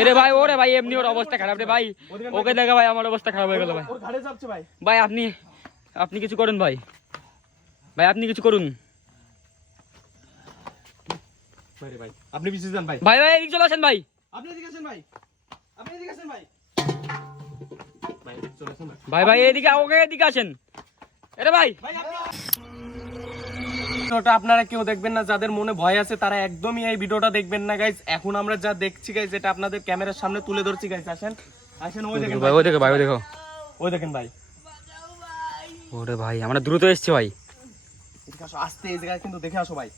এরে ভাই ওরে ভাই এমনি ওর অবস্থা খারাপ রে ভাই, ওকে দেখে ভাই আমার অবস্থা খারাপ হয়ে গেল ভাই। ভাই আপনি কিছু করুন ভাই, ভাই আপনি কিছু করুন ভাই। আপনি পিছিয়ে যান ভাই। ভাই ভাই এদিকে চলে আসেন ভাই, আপনি এদিকে আসেন ভাই, আপনি এদিকে আসেন ভাই। ভাই চলে আসেন ভাই। ভাই ভাই এদিকে ওকে এদিকে আসেন। এরে ভাই ভিডিওটা আপনারা কেউ দেখবেন না, যাদের মনে ভয় আছে তারা একদমই এই ভিডিওটা দেখবেন না গাইস। এখন আমরা যা দেখছি গাইস এটা আপনাদের ক্যামেরার সামনে তুলে ধরছি গাইস। আসেন আসেন, ওই দেখেন ভাই, ওই দেখো ভাই, ওই দেখো, ওই দেখেন ভাই। ওরে ভাই আমরা দ্রুত এসেছি ভাই। এদিকে আসো, আস্তে এই জায়গায় কিন্তু দেখে আসো ভাই।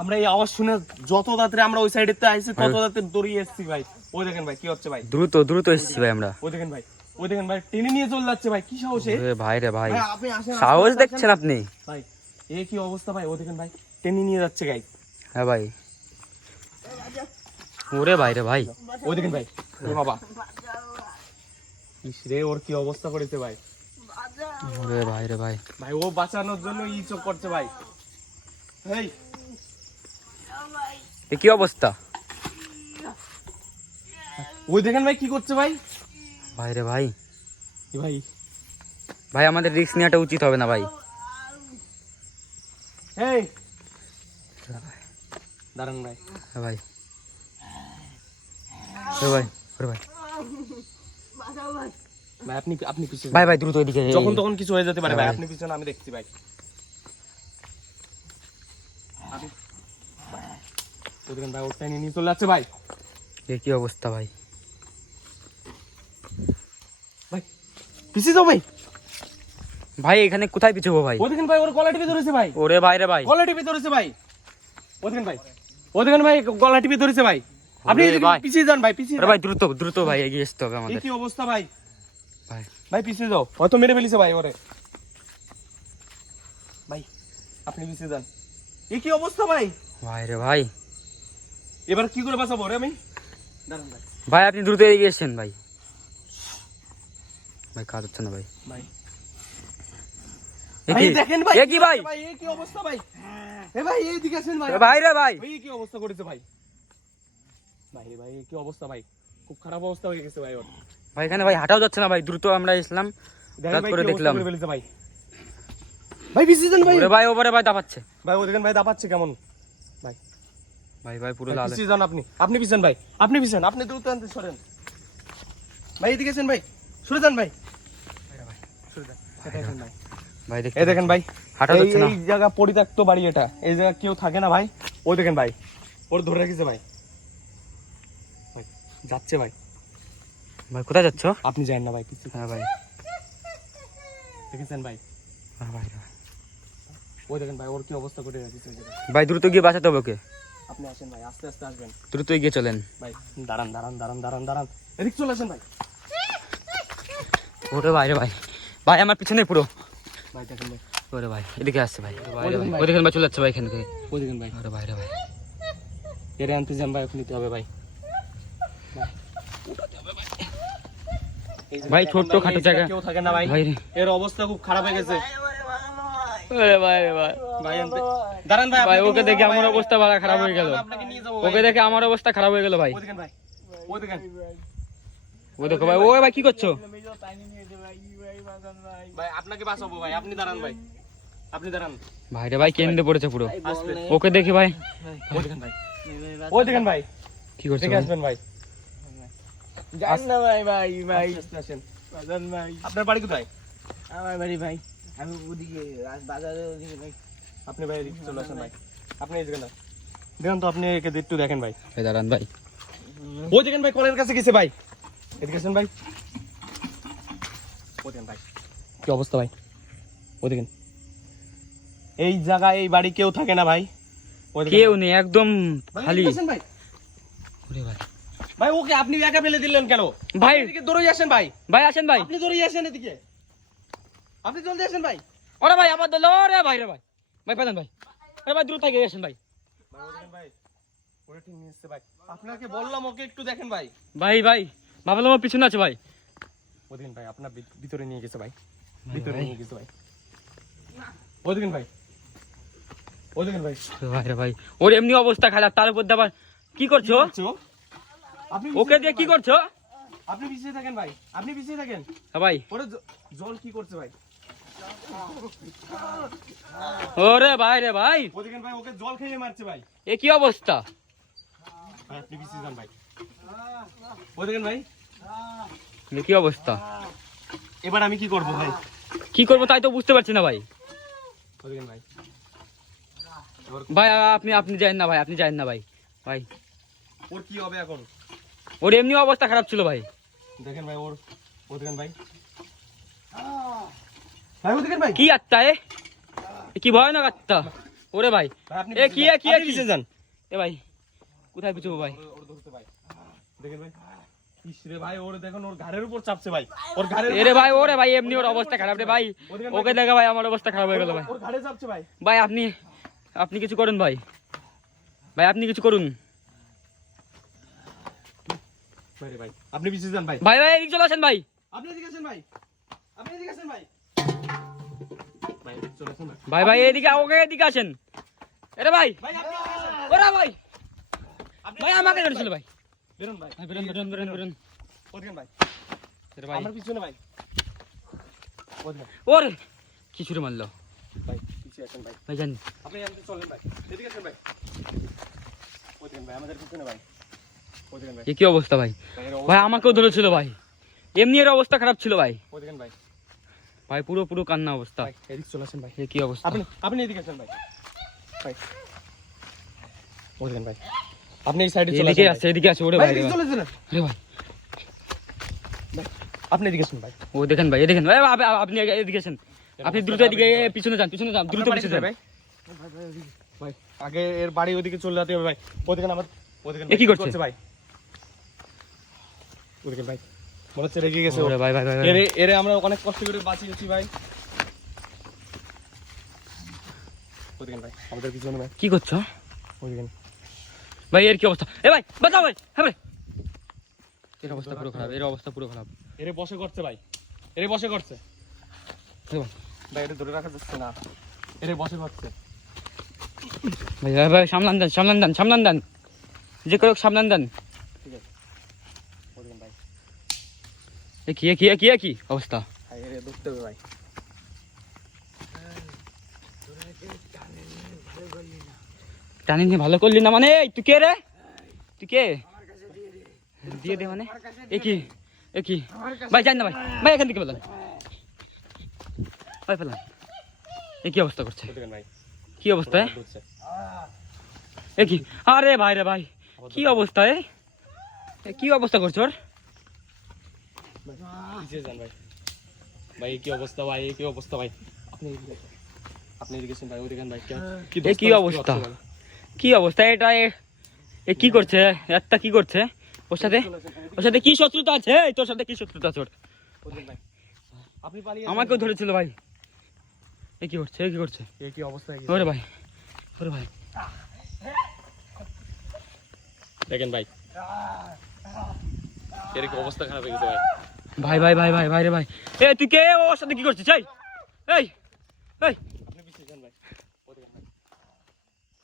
আমরা এই আওয়াজ শুনে যত তাড়াতাড়ি আমরা ওই সাইডেতে আইছি তত তাড়াতাড়ি দৌড়িয়ে এসেছি ভাই। ওই দেখেন ভাই কি হচ্ছে ভাই, দ্রুত এসেছি ভাই আমরা। ওই দেখেন ভাই, ওই দেখেন ভাই টেনে নিয়ে চলে যাচ্ছে ভাই। কি সাহসে ভাই রে ভাই, আপনি আসেন, সাহস দেখছেন আপনি ভাই। এই কি অবস্থা ভাই, ও দেখেন ভাই টেনে নিয়ে যাচ্ছে গাইস। হ্যাঁ ভাই, ওরে ভাই রে ভাই, ওই দেখেন ভাই, ও বাবা ইস রে, ওর কি অবস্থা করেছে ভাই। ওরে ভাই রে ভাই, ভাই ও বাঁচানোর জন্য ই চোখ করছে ভাই। এই এ কি অবস্থা ওই দেখেন ভাই কি করছে ভাই। ভাই রে ভাই, ভাই ভাই আমাদের রিস্ক নেওয়াটা উচিত হবে না ভাই। এই দাঁড়ান ভাই। হ্যাঁ ভাই, ওরে ভাই, ওরে ভাই, ভাই আপনি পিছনে ভাই ভাই দ্রুত এদিকে, যখন তখন কিছু হয়ে যেতে পারে ভাই। আপনি পিছনে, আমি দেখছি ভাই। ওই দেখেন ভাই, ওর টেনে নিয়ে চলে যাচ্ছে ভাই। এ কি অবস্থা ভাই, ভাই পিছিয়ে যাও ভাই। ভাই এখানে কোথায় পিছবো ভাই? ও দেখেন ভাই, ওর গলা টিপে ধরেছে ভাই। ওরে ভাই রে ভাই, গলা টিপে ধরেছে ভাই। ও দেখেন ভাই, ও দেখেন ভাই গলা টিপে ধরেছে ভাই। আপনি এদিকে পিছিয়ে যান ভাই, পিছিয়ে ওরে ভাই দ্রুত ভাই এগিয়ে আসতে হবে এই আমাদের। কি অবস্থা ভাই, ভাই ভাই পিছিয়ে যাও, হয়তো মেরে ফেলিছে ভাই ওরে। ভাই আপনি পিছিয়ে যান। এই কি অবস্থা ভাই, ভাই রে ভাই, এবার কি করে বাঁচাবো রে আমি। দাঁড়ান ভাই, ভাই আপনি দ্রুত এগিয়ে এসেছেন ভাই। ভাই কাজ হচ্ছে না ভাই। ভাই এ ভাই কি দেখেন ভাই, এ কি ভাই, ভাই এই কি অবস্থা ভাই। এ ভাই এইদিকে আসেন ভাই। ভাই রে ভাই, ভাই কি অবস্থা করেছে ভাই। ভাই রে ভাই এই কি অবস্থা ভাই, খুব খারাপ অবস্থা হয়ে গেছে ভাই ওর। ভাই এখানে ভাই হাঁটাও যাচ্ছে না ভাই, দ্রুত আমরা ইসলাম দেখেন ভাই করে কি অবস্থা দেখলাম। করে ফেলেছে ভাই। ভাই পিছিয়ে যান ভাই। ওরে ভাই ওপরে ভাই দাপাচ্ছে ভাই ও দেখেন ভাই দাপাচ্ছে কেমন ভাই। ভাই, ভাই পুরো ভাই লাল। পিছিয়ে যান আপনি, আপনি পিছন ভাই, আপনি পিছন, আপনি দ্রুত আনতে সরেন ভাই। এদিকে আসেন ভাই, সরে যান ভাই, সরে যান। দেখেন ভাই, ভাই এই দেখেন ভাই হাঁটা যাচ্ছে না। এই জায়গা পরিত্যক্ত বাড়ি, এটা এই জায়গা কেউ থাকে না ভাই। ওই দেখেন ভাই, ওর ধরে রেখেছে ভাই। ভাই যাচ্ছে ভাই। ভাই কোথায় যাচ্ছ? আপনি যান না ভাই কিছু। হ্যাঁ ভাই, দেখেছেন ভাই, হ্যাঁ ভাই, ওই দেখেন ভাই ওর কি অবস্থা করে রেখেছে ওই জায়গায়। ভাই দ্রুত গিয়ে বাঁচাতে হবে ওকে, আপনি আসেন ভাই, আস্তে আস্তে আসবেন দ্রুত এগিয়ে চলেন ভাই। দাঁড়ান দাঁড়ান দাঁড়ান দাঁড়ান দাঁড়ান, এদিক চলে আসেন ভাই। ওরে ভাই রে ভাই, ভাই আমার পিছনে পুরো। ভাই দেখেন ভাই, ওরে ভাই এদিকে আসছে ভাই, ওই দেখেন ভাই। ওই দেখেন ভাই চলে যাচ্ছে ভাই এখান থেকে। ওই দেখেন ভাই, ওরে ভাই রে ভাই, এর ইন্তজাম ভাই নিতে হবে ভাই। ভাই ছোট্ট খাটো জায়গা, কেউ থাকে না ভাই। ভাই রে, এর অবস্থা খুব খারাপ হয়ে গেছে ওরে ভাই রে ভাই, ভাই। দাঁড়ান ভাই, ভাই আপনাকে ওকে নিয়ে দেখে যাবো আমার ভাই। অবস্থা ভালো খারাপ হয়ে গেল, আপনাকে নিয়ে যাবো ওকে ভাই। দেখে আমার অবস্থা খারাপ হয়ে গেল ভাই। ওই দেখেন ভাই, ওই দেখেন ওই দেখো ভাই, ওই ভাই কি করছো? ভাই, আপনাকে বাঁচাবো ভাই, আপনি দাঁড়ান ভাই, আপনি দাঁড়ান। ভাই রে ভাই কেন্দ্রে পড়েছে পুরো, আসবেন, ওকে দেখে ভাই। ওই দেখেন ভাই, ওই দেখেন ভাই, কি করছো দেখে ভাই? আসবেন ভাই। যাই না ভাই, ভাই ভাই আস্তে আসেন। বাজান ভাই, আপনার বাড়ি কোথায়? আমার বাড়ি ভাই, আমি ওদিকে বাজারের ওদিকে ভাই। আপনি ভাই এদিকে চলে আসেন ভাই, আপনি এই দেখেন দেখেন তো, আপনি একে একটু দেখেন ভাই। ভাই দাঁড়ান ভাই, ওই দেখেন ভাই কলের কাছে গেছে ভাই, এদিকে আসেন ভাই। ওই দেখেন ভাই কি অবস্থা ভাই, ওই দেখেন এই জায়গায় এই বাড়ি কেউ থাকে না ভাই। ওই দেখেন কেউ নেই একদম ভাই, খালি। এদিকে আসেন ভাই। ওরে ভাই, ভাই ওকে আপনি একা ফেলে দিলেন কেন ভাই এদিকে দৌড়ে আসেন ভাই, ভাই আসেন ভাই, আপনি দৌড়ে আসেন এদিকে, আপনি জলদি আসেন ভাই। ওরে ভাই আবার দল, ওরে ভাই রে ভাই, ভাই পাঠান ভাই, আরে ভাই দ্রুত এগিয়ে আসেন ভাই। ভাই ওরে ঠিক নিয়ে এসছে ভাই, আপনাকে বললাম ওকে একটু দেখেন ভাই। ভাই ভাই ভাবলাম আমার পিছনে আছে ভাই। ওদিন ভাই আপনার ভিতরে নিয়ে গেছে ভাই, ভিতরে ভাই। নিয়ে গেছে ভাই। ওদিন ভাই, ওদিন ভাই ভাই রে ভাই, ওর এমনি অবস্থা খারাপ, তার উপর দিয়ে আবার কি করছো? আপনি ওকে দিয়ে কি করছো? আপনি পিছিয়ে থাকেন ভাই, আপনি পিছিয়ে থাকেন। হ্যাঁ ভাই, ওরে জল কি করছে ভাই? ওরে ভাই রে ভাই, ও দেখেন ভাই, ওকে জল খেয়ে মারছে ভাই। এ কি অবস্থা? ভাই আপনি পিছিয়ে যান ভাই। ও দেখেন ভাই, এ কি অবস্থা? এবার আমি কি করব ভাই? কি করবো তাই তো বুঝতে পারছি না ভাই। ও দেখেন ভাই, ভাই আপনি আপনি যায়েন না ভাই, আপনি যায়েন না ভাই। ভাই ওর কি হবে এখন? ওর এমনি অবস্থা খারাপ ছিল ভাই। দেখেন ভাই, ও দেখেন ভাই, ভাই ও দেখেন ভাই, কি আত্মা এ কি ভয়ানক আত্মা। ওরে ভাই, ভাই আপনি এ কি এ কি এ কি? পিছিয়ে যান। এ ভাই কোথায় পিছবো ভাই? ওর ধরতে ভাই, দেখেন ভাই, ইসরে ভাই, ওর দেখুন ওর ঘাড়ের উপর চাপছে ভাই, ওর ঘাড়ের এরে ভাই, ওরে ভাই, এমনি ওর অবস্থা খারাপ রে ভাই। ওকে দেখা ভাই আমার অবস্থা খারাপ হয়ে গেল ভাই। ওর ঘাড়ে চাপছে ভাই। ভাই আপনি আপনি কিছু করুন ভাই, ভাই আপনি কিছু করুন। ভাই ভাই আপনি পিছিয়ে যান ভাই, ভাই ভাই এদিকে চলে আসেন ভাই। আপনি এদিকে আসেন ভাই, আপনি এদিকে আসেন ভাই, ভাই এদিকে চলে আসেন ভাই, ভাই ভাই এদিকে ওকে এদিকে আসেন। এরে ভাই, ভাই আপনি এদিকে আসেন, ওরা ভাই, ভাই আমাকে ধরেছিল ভাই। বেরোন ভাই, ভাই বেরোন বেরোন বেরোন বেরোন। ও দেখেন ভাই, এরে ভাই, আমার পিছনে ভাই, ও দেখেন ওরে কি ছুড়ে মারলো ভাই, পিছিয়ে আসেন ভাই, ভাই, জান আপনি এদিকে চলেন ভাই, এদিকে আসেন ভাই, ও দেখেন ভাই, আমাদের পিছনে ভাই, ও দেখেন ভাই, এ কি অবস্থা ভাই? ভাই আমাকেও ধরেছিল ভাই, এমনি এর অবস্থা খারাপ ছিল ভাই। ও দেখেন ভাই, ভাই পুরো পুরো কান্না অবস্থা। ভাই এদিকে চলে আসেন ভাই, এ কি অবস্থা? আপনি এদিকে আসেন ভাই, ভাই ও দেখেন ভাই, আপনি এই সাইডে চলে এদিকে আসেন আছে এদিকে আছে। ওরে ভাই, ভাই, এদিকে চলে আসেন, রে ভাই, আপনি এদিকে আসেন ভাই, ও দেখেন ভাই, এ দেখেন ভাই, আপনি এদিকে আসেন। আপনি দ্রুত এদিকে পিছনে যান, পিছনে যান, দ্রুত পিছনে যান। ভাই, ভাই আগে এর বাড়ি ওদিকে চলে যেতে হবে ভাই, ও দেখেন আমার, ও দেখেন এ কি করছে? ভাই, ও দেখেন ভাই, মনে হচ্ছে রেগে গেছে ও। ওরে ভাই ভাই ভাই, এরে আমরা অনেক কষ্ট করে বাঁচিয়েছি ভাই, ও দেখেন ভাই, আমাদের পিছনে ভাই, কি করছো ও দেখেন ভাই? এর কি অবস্থা? এ ভাই বাঁচাও ভাই, হ্যাঁ ভাই, এর অবস্থা পুরো খারাপ, এর অবস্থা পুরো খারাপ। এরে বসে করছে ভাই, এরে বসে করছে এ ভাই, ভাই, এটা ধরে রাখা যাচ্ছে না, এরে বসে করছে ভাই ভাই ভাই, সামলান দেন, সামলান দেন, সামলান দেন, যে করে হোক সামলান দেন। ঠিক আছে, ও দেখেন ভাই, এ কি এ কি এ কি এ কি অবস্থা? ভাই এরে ধরতে হবে ভাই, টানি নিয়ে ভালো করলি না মানে? এই, তুই কে রে? তুই কে? দিয়ে দে মানে? এ কি এ কি? ভাই যান না ভাই, ভাই এখান থেকে পেলাম, ভাই পেলাম। এ কি অবস্থা করছে? ও দেখেন ভাই, কি অবস্থা এ? ধরছে, এ কি? আরে ভাই রে ভাই, কি অবস্থা এ? এ কি অবস্থা করছো ওর? পিছিয়ে যান ভাই, ভাই এই কি অবস্থা ভাই, এই কি অবস্থা ভাই, আপনি এদিকে আসেন, আপনি এদিকে আসেন ভাই, ও দেখেন ভাই এ কি অবস্থা? কি অবস্থা এটা? এ কি করছে? একটা কি করছে ওর সাথে? ওর সাথে কি শত্রুতা আছে? এই তোর সাথে কি শত্রুতা আছে ওর? আপনি পালিয়ে আমাকেও ধরেছিল ভাই। এ কি করছে? এ কি করছে? এই কি অবস্থা হয়ে ওরে গেছে ভাই, ওরে ভাই, দেখেন ভাই, এর কি অবস্থা খারাপ হয়ে গেছে ভাই, ভাই ভাই ভাই ভাই ভাই রে ভাই, এ তুই কে? ওর সাথে কি করছিস? এই এই এই আপনি পিছিয়ে যান ভাই, ও দেখেন ভাই,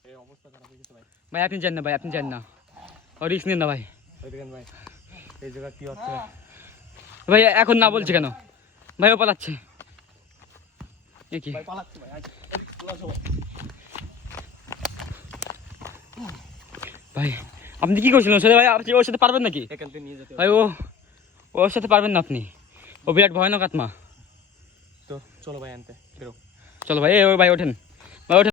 এই অবস্থা খারাপ হয়ে গেছে ভাই, ভাই আপনি যান না ভাই, আপনি যান না, ও রিস্ক নেন না ভাই। ওই দেখেন ভাই, এই জায়গা কি হচ্ছে ভাই এখন না বলছে কেন? ভাই ও পালাচ্ছে। এ কি ভাই, পালাচ্ছে ভাই, আজ চলে আসো ভাই, আপনি কি করছিলেন ওর সাথে? ভাই আপনি ওর সাথে পারবেন নাকি? এখান থেকে নিয়ে যেতে ভাই ও ওর সাথে পারবেন না আপনি, ও বিরাট ভয়ানক আত্মা। তো চলো ভাই আনতে বেরো, চলো ভাই, এ ভাই ওঠেন।